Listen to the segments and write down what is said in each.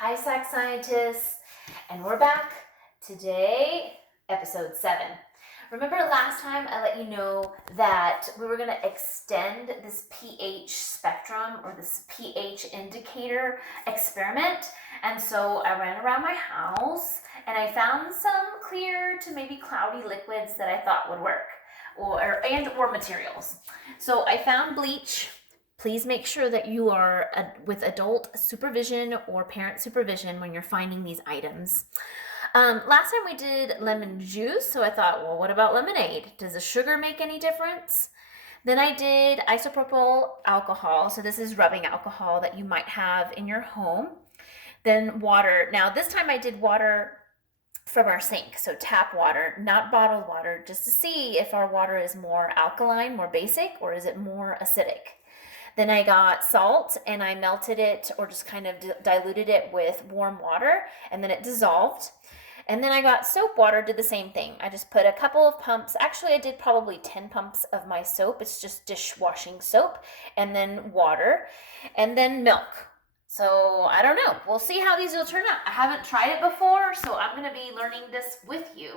Hi, Sac Scientists, and we're back today, episode 7. Remember last time I let you know that we were going to extend this pH spectrum or this pH indicator experiment, and so I ran around my house and I found some clear to maybe cloudy liquids that I thought would work, or materials. So I found bleach. Please make sure that you are with adult supervision or parent supervision when you're finding these items. Last time we did lemon juice, so I thought, well, what about lemonade? Does the sugar make any difference? Then I did isopropyl alcohol, so this is rubbing alcohol that you might have in your home. Then water. Now this time I did water from our sink, so tap water, not bottled water, just to see if our water is more alkaline, more basic, or is it more acidic. Then I got salt and I melted it or just kind of diluted it with warm water, and then it dissolved. And then I got soap water, did the same thing. I just put a couple of pumps. Actually, I did probably 10 pumps of my soap. It's just dishwashing soap, and then water, and then milk. So I don't know. We'll see how these will turn out. I haven't tried it before, so I'm going to be learning this with you.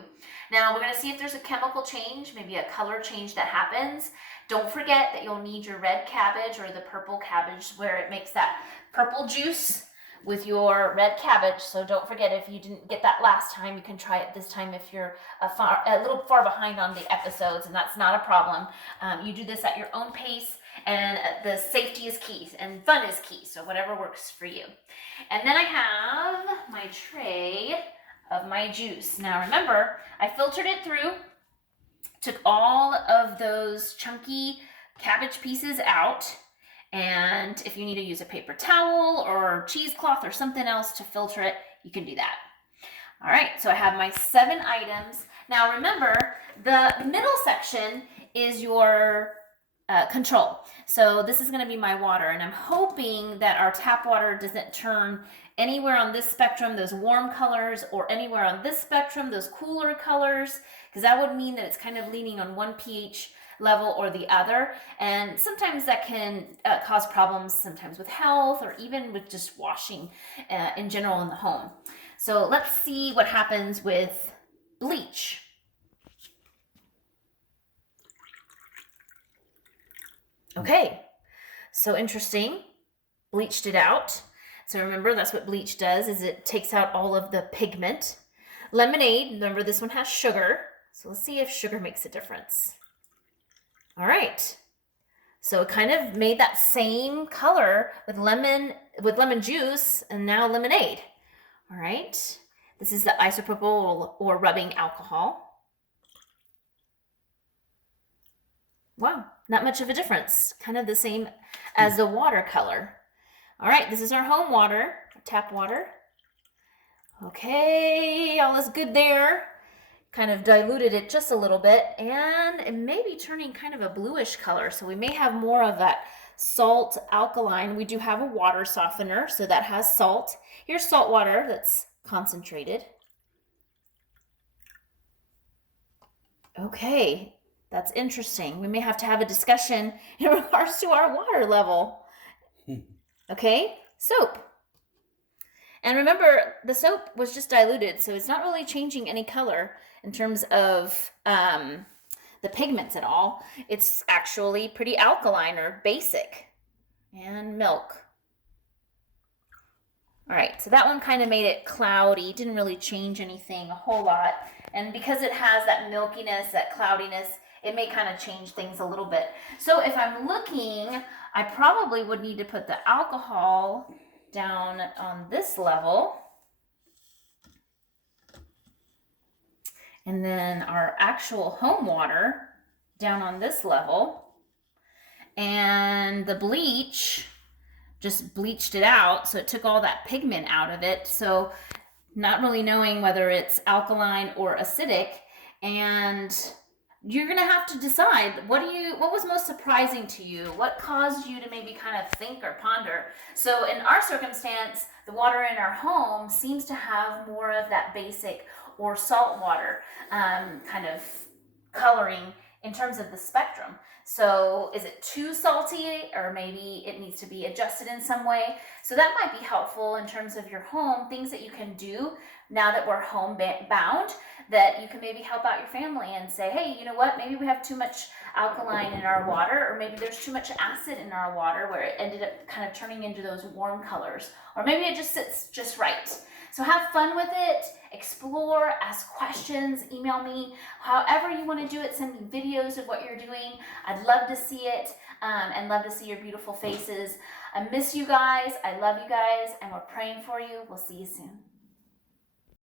Now we're going to see if there's a chemical change, maybe a color change that happens. Don't forget that you'll need your red cabbage or the purple cabbage where it makes that purple juice with your red cabbage. So don't forget, if you didn't get that last time, you can try it this time if you're a little far behind on the episodes, and that's not a problem. You do this at your own pace, and the safety is key and fun is key, so whatever works for you. And then I have my tray of my juice. Now remember, I filtered it through, took all of those chunky cabbage pieces out, and if you need to use a paper towel or cheesecloth or something else to filter it, you can do that. All right, so I have my 7 items. Now remember, the middle section is your control. So this is going to be my water, and I'm hoping that our tap water doesn't turn anywhere on this spectrum, those warm colors, or anywhere on this spectrum, those cooler colors, because that would mean that it's kind of leaning on one pH level or the other, and sometimes that can cause problems, sometimes with health or even with just washing in general in the home. So let's see what happens with bleach. Okay, so interesting. Bleached it out. So remember, that's what bleach does, is it takes out all of the pigment. Lemonade, remember this one has sugar. So let's see if sugar makes a difference. All right. So it kind of made that same color with lemon juice, and now lemonade. All right. This is the isopropyl or rubbing alcohol. Wow, not much of a difference. Kind of the same as the watercolor. All right, this is our home water, tap water. Okay, all is good there. Kind of diluted it just a little bit, and it may be turning kind of a bluish color, so we may have more of that salt alkaline. We do have a water softener, so that has salt. Here's salt water that's concentrated. Okay, that's interesting. We may have to have a discussion in regards to our water level. Okay, soap. And remember, the soap was just diluted, so it's not really changing any color in terms of the pigments at all. It's actually pretty alkaline or basic. And milk. All right, so that one kind of made it cloudy, didn't really change anything a whole lot. And because it has that milkiness, that cloudiness, it may kind of change things a little bit. So if I'm looking, I probably would need to put the alcohol down on this level. And then our actual home water down on this level. And the bleach, just bleached it out, so it took all that pigment out of it. So not really knowing whether it's alkaline or acidic, and you're gonna have to decide what was most surprising to you, what caused you to maybe kind of think or ponder. So in our circumstance, the water in our home seems to have more of that basic or salt water kind of coloring in terms of the spectrum. So is it too salty, or maybe it needs to be adjusted in some way? So that might be helpful in terms of your home, things that you can do now that we're homebound, that you can maybe help out your family and say, hey, you know what, maybe we have too much alkaline in our water, or maybe there's too much acid in our water where it ended up kind of turning into those warm colors, or maybe it just sits just right. So have fun with it, explore, ask questions, email me, however you want to do it. Send me videos of what you're doing. I'd love to see it, and love to see your beautiful faces. I miss you guys. I love you guys, and we're praying for you. We'll see you soon.